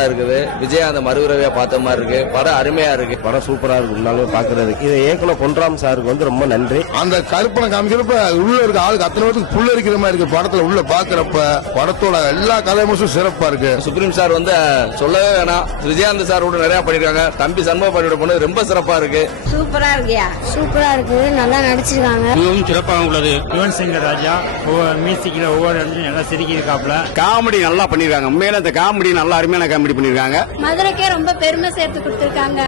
சூப்பரா இருக்குது. விஜயகாந்த் மறுபிறவியா பார்த்த மாதிரி இருக்கு. படம் அருமையா இருக்கு. படம் சூப்பரா இருக்கு. பாக்குறது இதை இயக்குனர் பொன்ராம் சாருக்கு வந்து ரொம்ப நன்றி. அந்த கருப்பனை காமிக்கிறப்ப உள்ள இருக்க ஆளுக்கு அத்தனை பேருக்கு புள்ள இருக்கிற மாதிரி இருக்கு. படத்துல உள்ள பாக்குறப்ப படத்தோட எல்லா கதைமும் சிறப்பா இருக்கு. சுப்ரீம் சார் வந்து சொல்லவே வேணாம். விஜயகாந்த் சார் கூட நிறைய பண்ணிருக்காங்க. தம்பி சண்முக பாண்டியோட பொண்ணு ரொம்ப சிறப்பா இருக்கு. சூப்பரா இருக்கியா? சூப்பரா இருக்கு. நல்லா நடிச்சிருக்காங்க. மிகவும் சிறப்பாக உள்ளது. யுவன் சங்கர் ராஜா மியூசிக்ல ஒவ்வொரு இடத்துலயும் நல்லா சிரிக்கி இருக்காப்ல. காமெடி நல்லா பண்ணிருக்காங்க. உண்மையில அந்த காமெடி நல்லா அருமையான காமெடி பண்ணிருக்காங்க. மதுரைக்கே ரொம்ப பெருமை சேர்த்து கொடுத்திருக்காங்க.